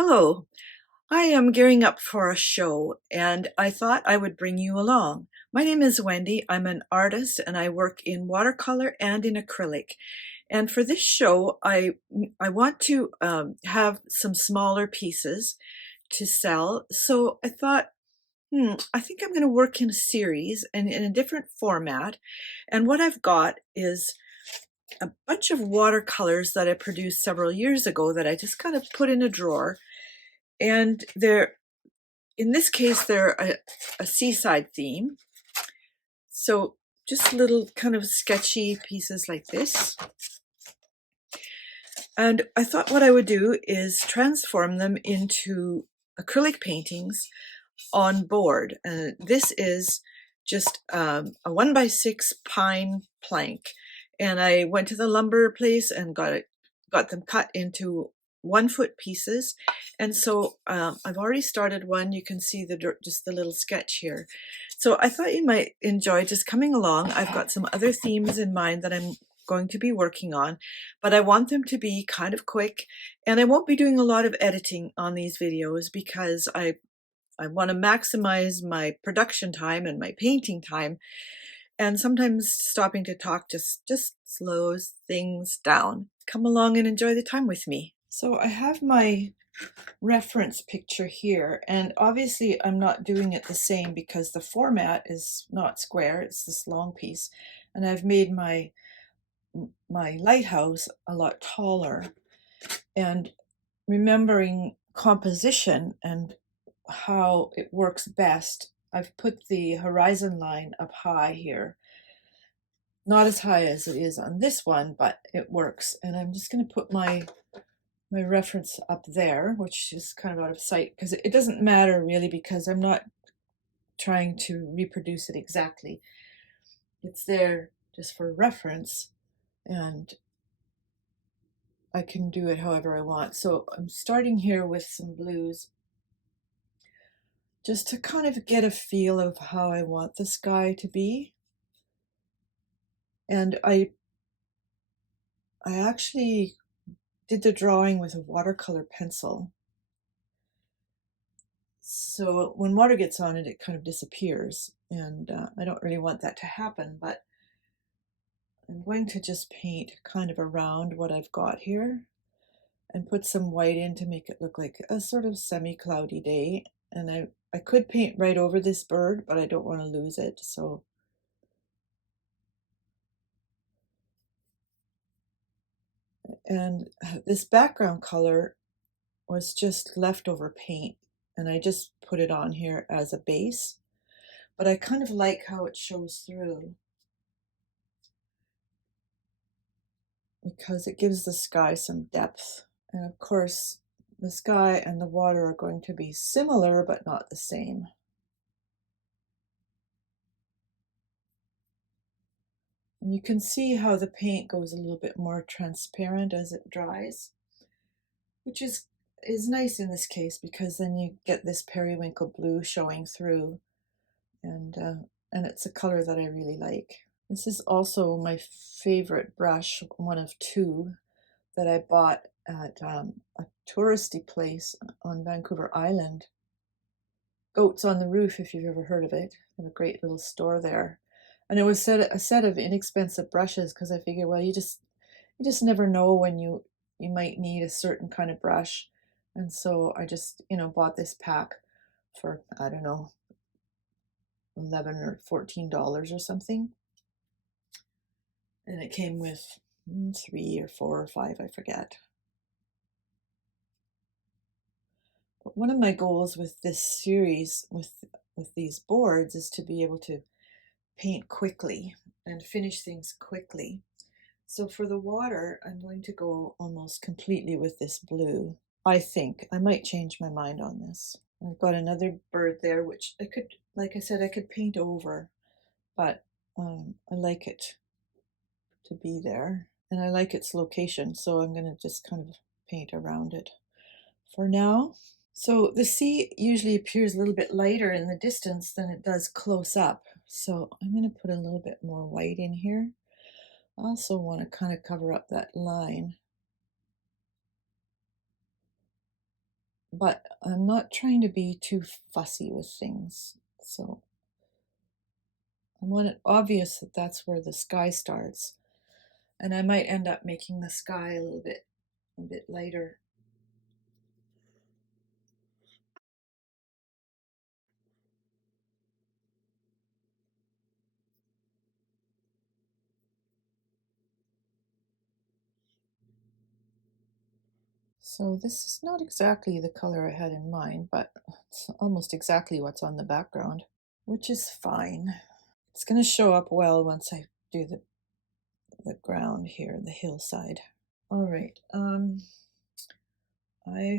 Hello, I am gearing up for a show and I thought I would bring you along. My name is Wendy. I'm an artist and I work in watercolor and in acrylic. And for this show, I want to have some smaller pieces to sell. So I thought, I think I'm going to work in a series and in a different format. And what I've got is a bunch of watercolors that I produced several years ago that I just kind of put in a drawer. And in this case, they're a seaside theme. So just little kind of sketchy pieces like this. And I thought what I would do is transform them into acrylic paintings on board. This is just a 1x6 pine plank. And I went to the lumber place and got them cut into 1-foot pieces. And so I've already started one. You can see just the little sketch here. So I thought you might enjoy just coming along. I've got some other themes in mind that I'm going to be working on, but I want them to be kind of quick, and I won't be doing a lot of editing on these videos because I want to maximize my production time and my painting time, and sometimes stopping to talk just slows things down. Come along and enjoy the time with me. So I have my reference picture here, and obviously I'm not doing it the same because the format is not square, it's this long piece, and I've made my lighthouse a lot taller. And remembering composition and how it works best, I've put the horizon line up high here. Not as high as it is on this one, but it works. And I'm just going to put my reference up there, which is kind of out of sight because it doesn't matter really because I'm not trying to reproduce it exactly. It's there just for reference, and I can do it however I want. So I'm starting here with some blues just to kind of get a feel of how I want the sky to be. And I actually did the drawing with a watercolor pencil. So when water gets on it, it kind of disappears. And I don't really want that to happen, but I'm going to just paint kind of around what I've got here and put some white in to make it look like a sort of semi-cloudy day. And I could paint right over this bird, but I don't want to lose it. So and this background color was just leftover paint, and I just put it on here as a base, but I kind of like how it shows through because it gives the sky some depth. And of course, the sky and the water are going to be similar, but not the same. And you can see how the paint goes a little bit more transparent as it dries, which is nice in this case because then you get this periwinkle blue showing through, and it's a color that I really like. This is also my favorite brush, one of two that I bought at a touristy place on Vancouver Island. Goats on the Roof, if you've ever heard of it. They have a great little store there. And it was a set of inexpensive brushes because I figure, well, you just never know when you might need a certain kind of brush. And so I just, bought this pack for, I don't know, $11 or $14 or something. And it came with 3 or 4 or 5, I forget. But one of my goals with this series, with these boards, is to be able to paint quickly and finish things quickly. So for the water, I'm going to go almost completely with this blue. I think I might change my mind on this. I've got another bird there, which I could, like I said, I could paint over, but I like it to be there, and I like its location, so I'm going to just kind of paint around it for now. So the sea usually appears a little bit lighter in the distance than it does close up, so I'm going to put a little bit more white in here. I also want to kind of cover up that line. but I'm not trying to be too fussy with things. So I want it obvious that that's where the sky starts. And I might end up making the sky a bit lighter. So this is not exactly the color I had in mind, but it's almost exactly what's on the background, which is fine. It's going to show up well once I do the ground here, the hillside. All right, I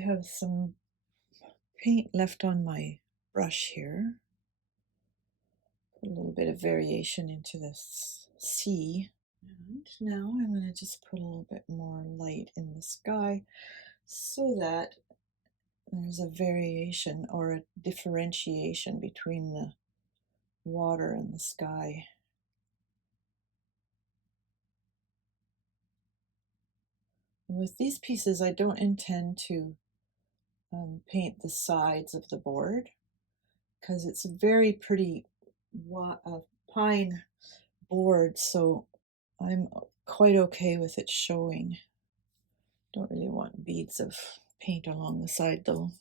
have some paint left on my brush here. Put a little bit of variation into this sea. And now I'm going to just put a little bit more light in the sky so that there's a variation or a differentiation between the water and the sky. And with these pieces, I don't intend to paint the sides of the board because it's a very pretty pine board, so I'm quite okay with it showing. Don't really want beads of paint along the side though.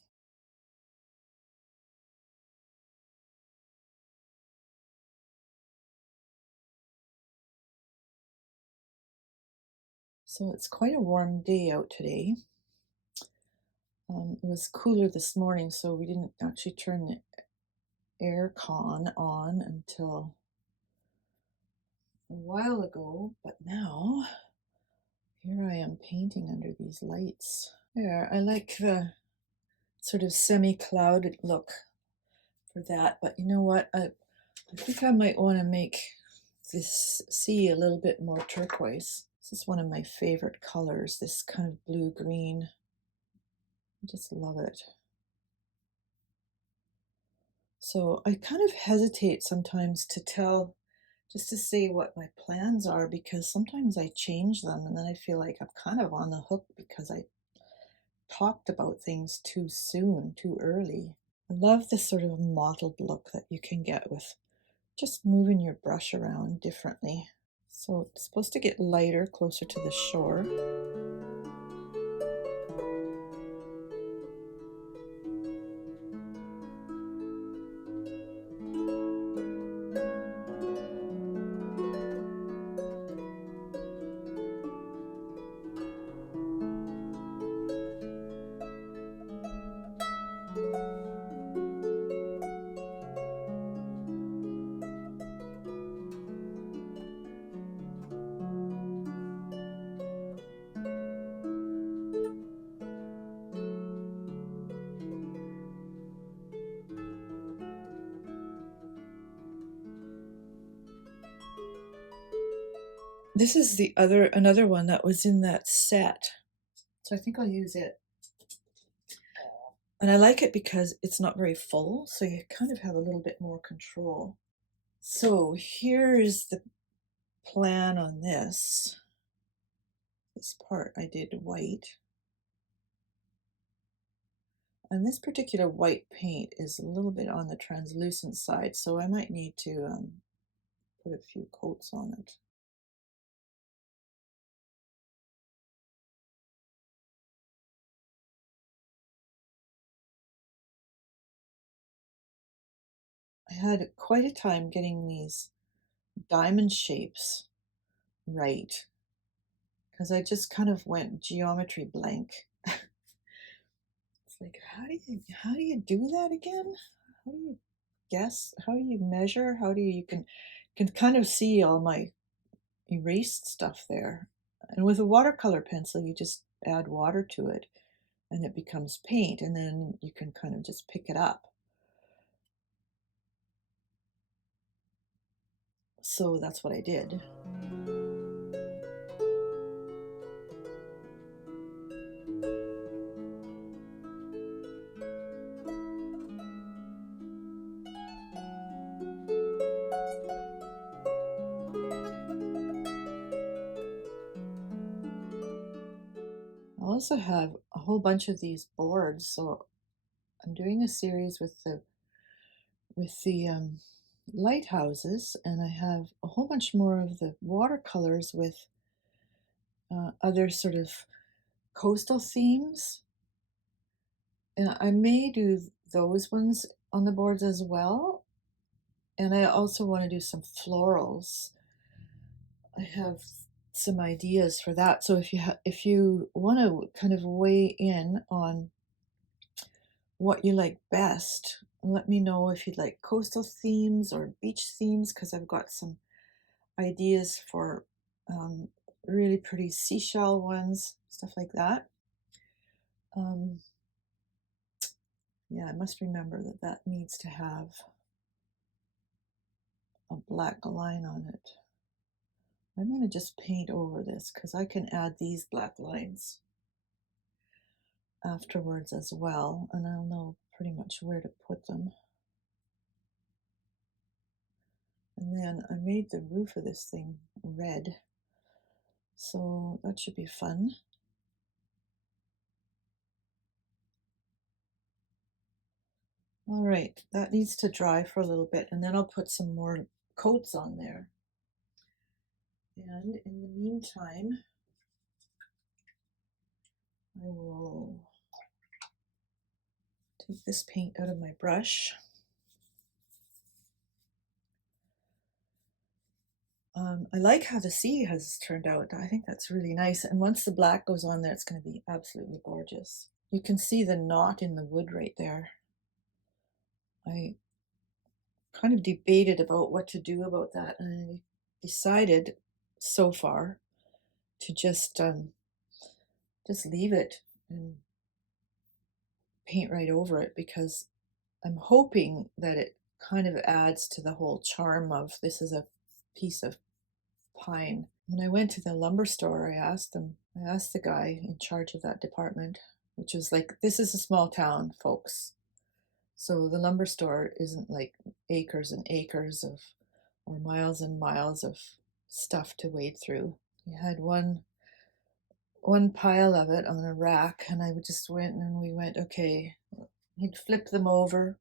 So it's quite a warm day out today. It was cooler this morning, so we didn't actually turn the air con on until a while ago, but now here I am painting under these lights. There, I like the sort of semi-clouded look for that, but you know what? I think I might want to make this sea a little bit more turquoise. This is one of my favorite colors, this kind of blue-green. I just love it. So I kind of hesitate sometimes to tell, just to say what my plans are, because sometimes I change them and then I feel like I'm kind of on the hook because I talked about things too soon, too early. I love this sort of mottled look that you can get with just moving your brush around differently. So it's supposed to get lighter closer to the shore. This is another one that was in that set. So I think I'll use it. And I like it because it's not very full, so you kind of have a little bit more control. So here's the plan on this. This part I did white. And this particular white paint is a little bit on the translucent side, so I might need to put a few coats on it. I had quite a time getting these diamond shapes right because I just kind of went geometry blank. It's like, how do you do that again? How do you guess? How do you measure? How do you can kind of see all my erased stuff there. And with a watercolor pencil, you just add water to it and it becomes paint, and then you can kind of just pick it up. So that's what I did. I also have a whole bunch of these boards, so I'm doing a series with the lighthouses, and I have a whole bunch more of the watercolors with other sort of coastal themes. And I may do those ones on the boards as well. And I also want to do some florals. I have some ideas for that. So if you want to kind of weigh in on what you like best, let me know if you'd like coastal themes or beach themes, because I've got some ideas for really pretty seashell ones, stuff like that. Yeah, I must remember that that needs to have a black line on it. I'm going to just paint over this because I can add these black lines afterwards as well, and I'll know pretty much where to put them. And then I made the roof of this thing red, so that should be fun. All right, that needs to dry for a little bit, and then I'll put some more coats on there. And in the meantime, I will take this paint out of my brush. I like how the sea has turned out. I think that's really nice. And once the black goes on there, it's going to be absolutely gorgeous. You can see the knot in the wood right there. I kind of debated about what to do about that, and I decided so far to just leave it and paint right over it, because I'm hoping that it kind of adds to the whole charm of this is a piece of pine. When I went to the lumber store, I asked the guy in charge of that department, which was like, this is a small town, folks. So the lumber store isn't like acres and acres of, or miles and miles of stuff to wade through. We had one pile of it on a rack, and I just went and we went, okay, he'd flip them over.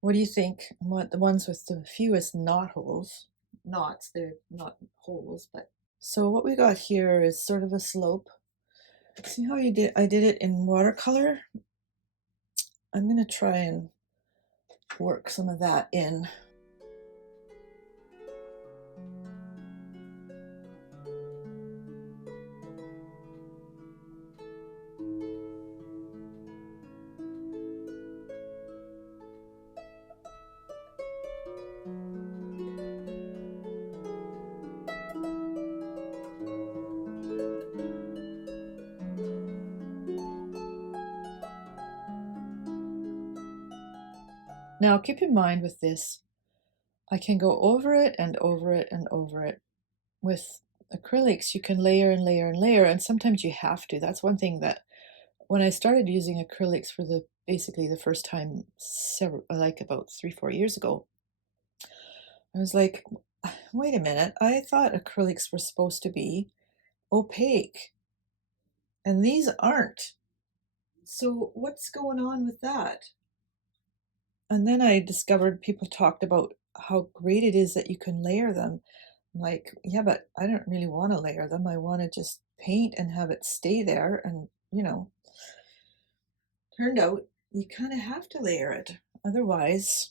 What do you think? I want the ones with the fewest knot holes. Knots, they're not holes, but. So what we got here is sort of a slope. See how I did it in watercolor? I'm gonna try and work some of that in. Now keep in mind with this, I can go over it and over it and over it. With acrylics, you can layer and layer and layer, and sometimes you have to. That's one thing that when I started using acrylics for basically the first time like about 3-4 years ago, I was like, wait a minute, I thought acrylics were supposed to be opaque, and these aren't. So what's going on with that? And then I discovered people talked about how great it is that you can layer them. I'm like, yeah, but I don't really want to layer them. I want to just paint and have it stay there. And, turned out you kind of have to layer it. Otherwise,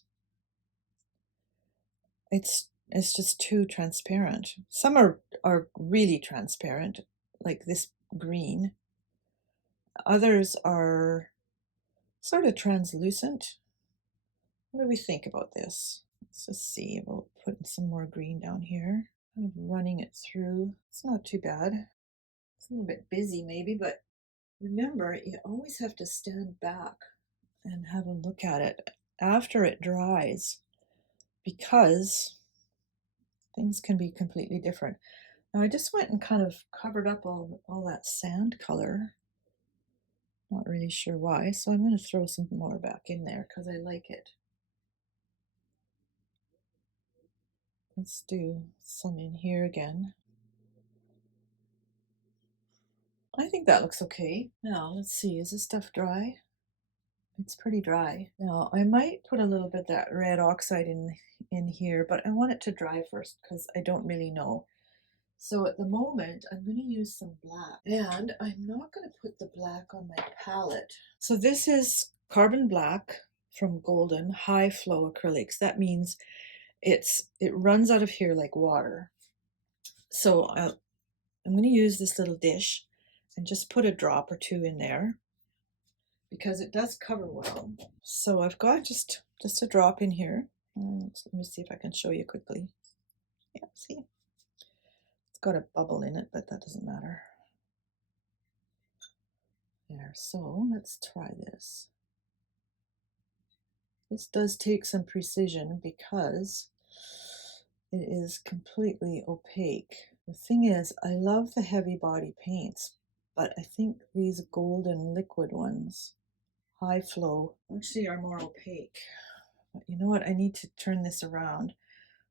it's just too transparent. Some are really transparent, like this green. Others are sort of translucent. What do we think about this? Let's just see about putting some more green down here. Kind of running it through. It's not too bad. It's a little bit busy maybe, but remember, you always have to stand back and have a look at it after it dries, because things can be completely different. Now I just went and kind of covered up all that sand color. Not really sure why, so I'm going to throw some more back in there because I like it. Let's do some in here again. I think that looks okay. Now let's see, is this stuff dry? It's pretty dry. Now I might put a little bit of that red oxide in here, but I want it to dry first because I don't really know. So at the moment, I'm going to use some black, and I'm not going to put the black on my palette. So this is carbon black from Golden High Flow Acrylics. That means it runs out of here like water. So I'm going to use this little dish and just put a drop or two in there because it does cover well. So I've got just a drop in here. Let me see if I can show you quickly. Yeah, see? It's got a bubble in it, but that doesn't matter. There, so let's try this. This does take some precision because it is completely opaque. The thing is, I love the heavy body paints, but I think these golden liquid ones, high flow, actually are more opaque. But you know what? I need to turn this around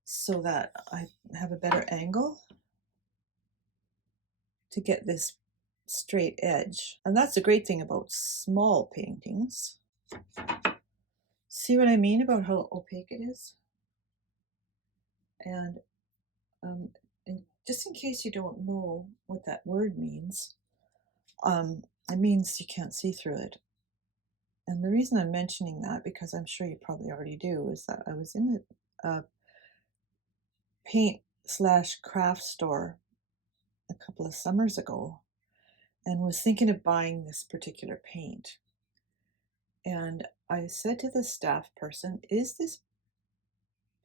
so that I have a better angle to get this straight edge. And that's the great thing about small paintings. See what I mean about how opaque it is? And just in case you don't know what that word means, it means you can't see through it. And the reason I'm mentioning that, because I'm sure you probably already do, is that I was in a paint/craft store a couple of summers ago and was thinking of buying this particular paint. And I said to the staff person, "Is this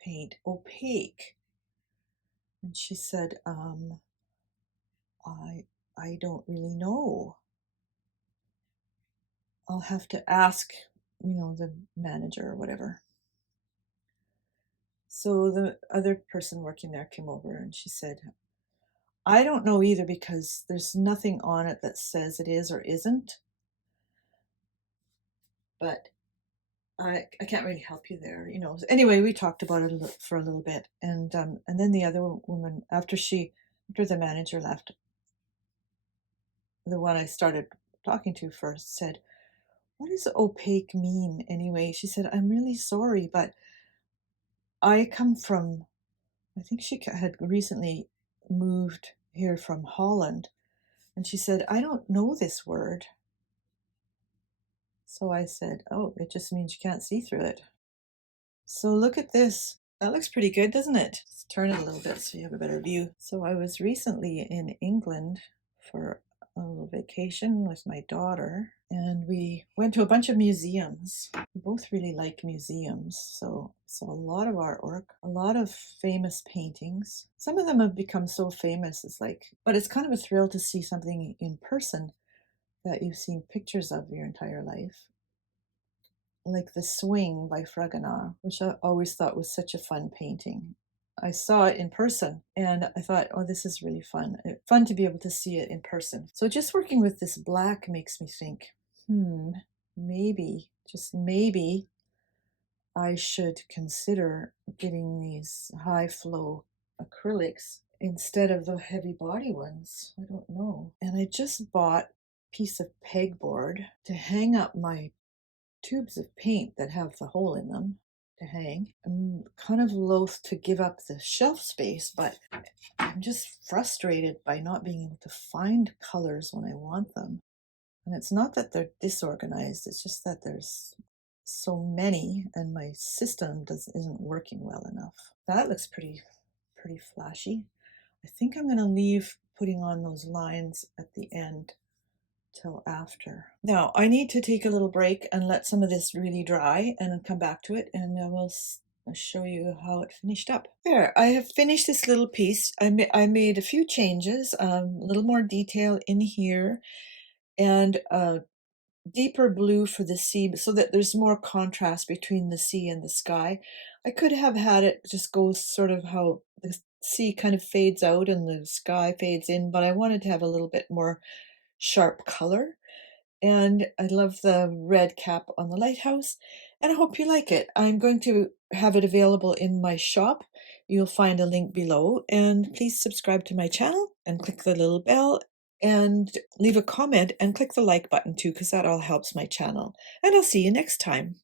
paint opaque?" And she said, I don't really know. I'll have to ask, the manager or whatever. So the other person working there came over and she said, I don't know either because there's nothing on it that says it is or isn't. But I can't really help you there, Anyway, we talked about it for a little bit, and then the other woman, after the manager left, the one I started talking to first said, "What does opaque mean anyway?" She said, "I'm really sorry, but I come from," I think she had recently moved here from Holland, and she said, "I don't know this word." So I said, "Oh, it just means you can't see through it." So look at this. That looks pretty good, doesn't it? Let's turn it a little bit so you have a better view. So I was recently in England for a little vacation with my daughter, and we went to a bunch of museums. We both really like museums, so a lot of artwork, a lot of famous paintings. Some of them have become so famous, but it's kind of a thrill to see something in person that you've seen pictures of your entire life. Like The Swing by Fragonard, which I always thought was such a fun painting. I saw it in person and I thought, oh, this is really fun. Fun to be able to see it in person. So just working with this black makes me think, maybe, just maybe, I should consider getting these high flow acrylics instead of the heavy body ones. I don't know. And I just bought a piece of pegboard to hang up my tubes of paint that have the hole in them to hang. I'm kind of loath to give up the shelf space, but I'm just frustrated by not being able to find colors when I want them. And it's not that they're disorganized, it's just that there's so many and my system isn't working well enough. That looks pretty flashy. I think I'm going to leave putting on those lines at the end till after. Now I need to take a little break and let some of this really dry and then come back to it, and I will show you how it finished up. There, I have finished this little piece. I made a few changes, a little more detail in here, and deeper blue for the sea so that there's more contrast between the sea and the sky. I could have had it just go sort of how the sea kind of fades out and the sky fades in, but I wanted to have a little bit more sharp color. And I love the red cap on the lighthouse, and I hope you like it. I'm going to have it available in my shop. You'll find a link below, and please subscribe to my channel and click the little bell and leave a comment and click the like button too, because that all helps my channel. And I'll see you next time.